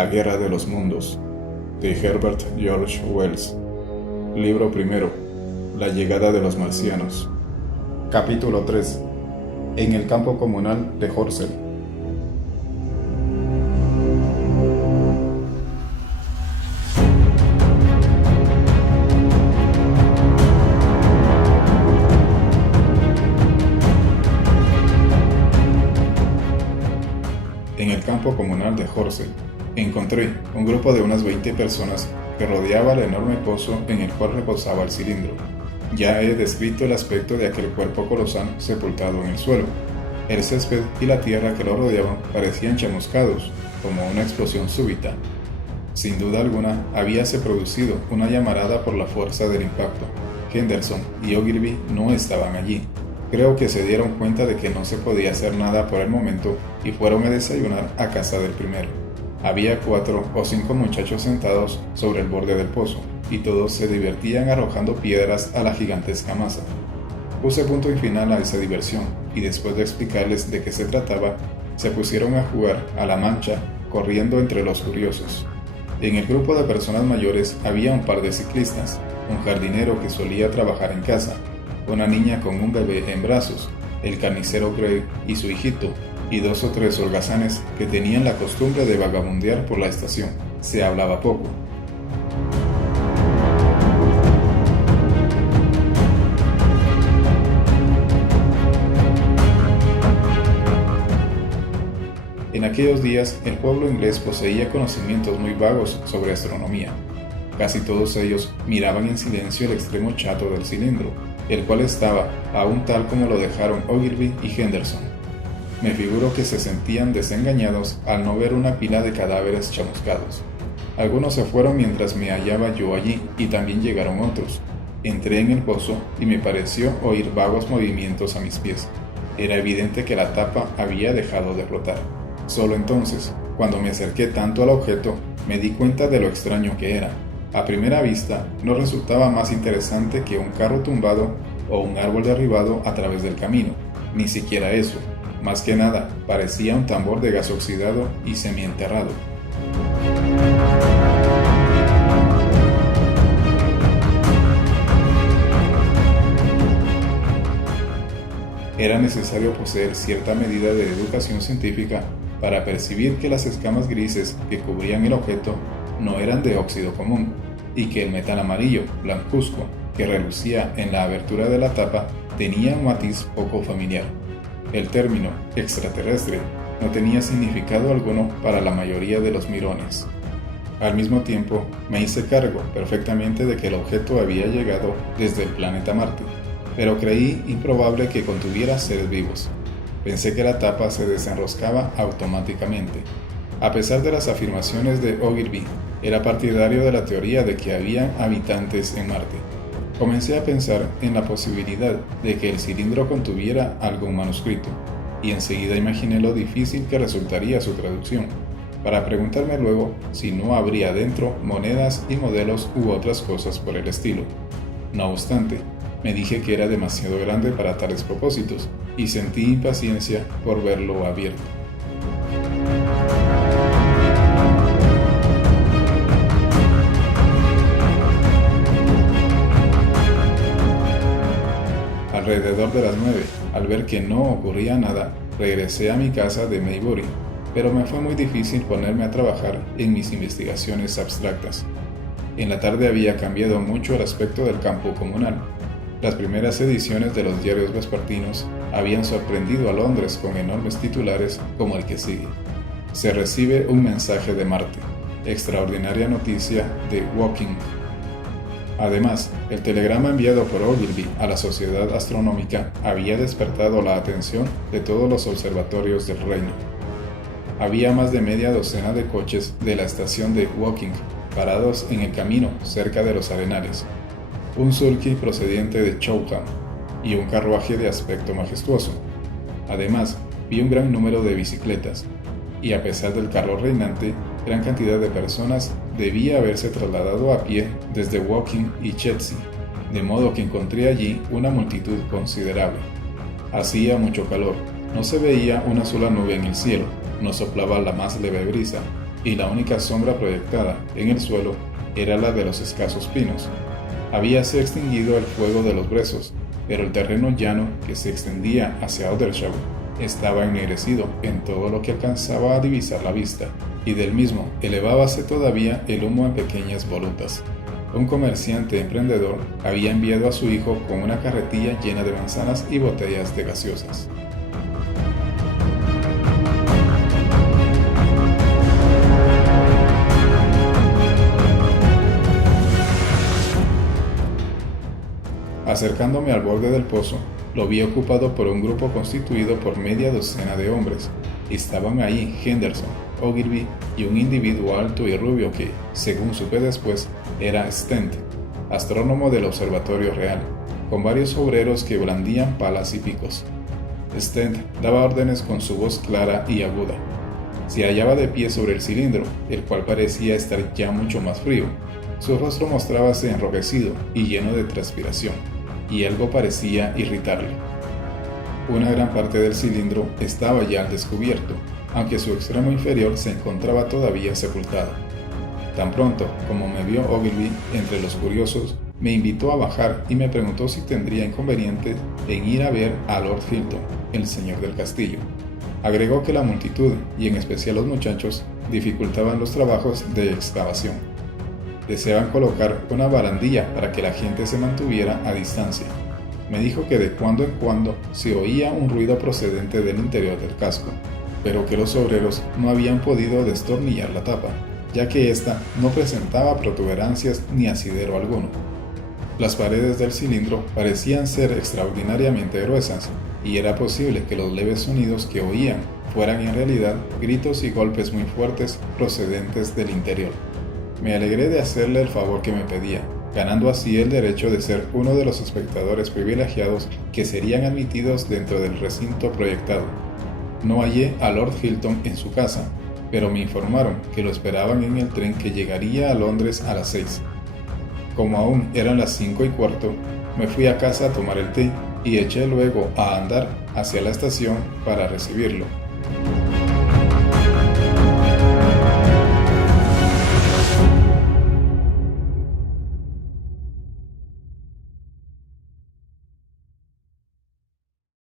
La Guerra de los Mundos, de Herbert George Wells. Libro primero. La llegada de los marcianos. Capítulo 3. En el campo comunal de Horsell. En el campo comunal de Horsell encontré un grupo de unas 20 personas que rodeaba el enorme pozo en el cual reposaba el cilindro. Ya he descrito el aspecto de aquel cuerpo colosal sepultado en el suelo. El césped y la tierra que lo rodeaban parecían chamuscados, como una explosión súbita. Sin duda alguna, habíase producido una llamarada por la fuerza del impacto. Henderson y Ogilvy no estaban allí. Creo que se dieron cuenta de que no se podía hacer nada por el momento y fueron a desayunar a casa del primero. Había 4 o 5 muchachos sentados sobre el borde del pozo, y todos se divertían arrojando piedras a la gigantesca masa. Puse punto y final a esa diversión, y después de explicarles de qué se trataba, se pusieron a jugar a la mancha, corriendo entre los curiosos. En el grupo de personas mayores había un par de ciclistas, un jardinero que solía trabajar en casa, una niña con un bebé en brazos, el carnicero Gray y su hijito, y 2 o 3 holgazanes que tenían la costumbre de vagabundear por la estación. Se hablaba poco. En aquellos días, el pueblo inglés poseía conocimientos muy vagos sobre astronomía. Casi todos ellos miraban en silencio el extremo chato del cilindro, el cual estaba aún tal como lo dejaron Ogilvy y Henderson. Me figuro que se sentían desengañados al no ver una pila de cadáveres chamuscados. Algunos se fueron mientras me hallaba yo allí, y también llegaron otros. Entré en el pozo y me pareció oír vagos movimientos a mis pies. Era evidente que la tapa había dejado de flotar. Solo entonces, cuando me acerqué tanto al objeto, me di cuenta de lo extraño que era. A primera vista, no resultaba más interesante que un carro tumbado o un árbol derribado a través del camino. Ni siquiera eso. Más que nada, parecía un tambor de gas oxidado y semienterrado. Era necesario poseer cierta medida de educación científica para percibir que las escamas grises que cubrían el objeto no eran de óxido común, y que el metal amarillo, blancuzco, que relucía en la abertura de la tapa tenía un matiz poco familiar. El término extraterrestre no tenía significado alguno para la mayoría de los mirones. Al mismo tiempo, me hice cargo perfectamente de que el objeto había llegado desde el planeta Marte, pero creí improbable que contuviera seres vivos. Pensé que la tapa se desenroscaba automáticamente. A pesar de las afirmaciones de Ogilvy, era partidario de la teoría de que había habitantes en Marte. Comencé a pensar en la posibilidad de que el cilindro contuviera algún manuscrito, y enseguida imaginé lo difícil que resultaría su traducción, para preguntarme luego si no habría dentro monedas y modelos u otras cosas por el estilo. No obstante, me dije que era demasiado grande para tales propósitos, y sentí impaciencia por verlo abierto. Alrededor de las 9, al ver que no ocurría nada, regresé a mi casa de Maybury, pero me fue muy difícil ponerme a trabajar en mis investigaciones abstractas. En la tarde había cambiado mucho el aspecto del campo comunal. Las primeras ediciones de los diarios vespertinos habían sorprendido a Londres con enormes titulares como el que sigue: se recibe un mensaje de Marte, extraordinaria noticia de Woking. Además, el telegrama enviado por Ogilvy a la Sociedad Astronómica había despertado la atención de todos los observatorios del reino. Había más de media docena de coches de la estación de Woking parados en el camino cerca de los arenales, un sulky procedente de Chowham y un carruaje de aspecto majestuoso. Además, vi un gran número de bicicletas, y a pesar del calor reinante, gran cantidad de personas debía haberse trasladado a pie desde Woking y Chertsey, de modo que encontré allí una multitud considerable. Hacía mucho calor, no se veía una sola nube en el cielo, no soplaba la más leve brisa, y la única sombra proyectada en el suelo era la de los escasos pinos. Habíase extinguido el fuego de los brezos, pero el terreno llano que se extendía hacia Aldershot estaba ennegrecido en todo lo que alcanzaba a divisar la vista, y del mismo elevábase todavía el humo en pequeñas volutas. Un comerciante emprendedor había enviado a su hijo con una carretilla llena de manzanas y botellas de gaseosas. Acercándome al borde del pozo, lo vi ocupado por un grupo constituido por media docena de hombres. Estaban ahí Henderson, Ogilvy y un individuo alto y rubio que, según supe después, era Stent, astrónomo del Observatorio Real, con varios obreros que blandían palas y picos. Stent daba órdenes con su voz clara y aguda. Se hallaba de pie sobre el cilindro, el cual parecía estar ya mucho más frío. Su rostro mostrábase enrojecido y lleno de transpiración, y algo parecía irritarle. Una gran parte del cilindro estaba ya al descubierto, aunque su extremo inferior se encontraba todavía sepultado. Tan pronto como me vio Ogilvy entre los curiosos, me invitó a bajar y me preguntó si tendría inconveniente en ir a ver a Lord Hilton, el señor del castillo. Agregó que la multitud, y en especial los muchachos, dificultaban los trabajos de excavación. Deseaban colocar una barandilla para que la gente se mantuviera a distancia. Me dijo que de cuando en cuando se oía un ruido procedente del interior del casco, pero que los obreros no habían podido destornillar la tapa, ya que ésta no presentaba protuberancias ni asidero alguno. Las paredes del cilindro parecían ser extraordinariamente gruesas, y era posible que los leves sonidos que oían fueran en realidad gritos y golpes muy fuertes procedentes del interior. Me alegré de hacerle el favor que me pedía, ganando así el derecho de ser uno de los espectadores privilegiados que serían admitidos dentro del recinto proyectado. No hallé a Lord Hilton en su casa, pero me informaron que lo esperaban en el tren que llegaría a Londres a las 6. Como aún eran las 5:15, me fui a casa a tomar el té y eché luego a andar hacia la estación para recibirlo.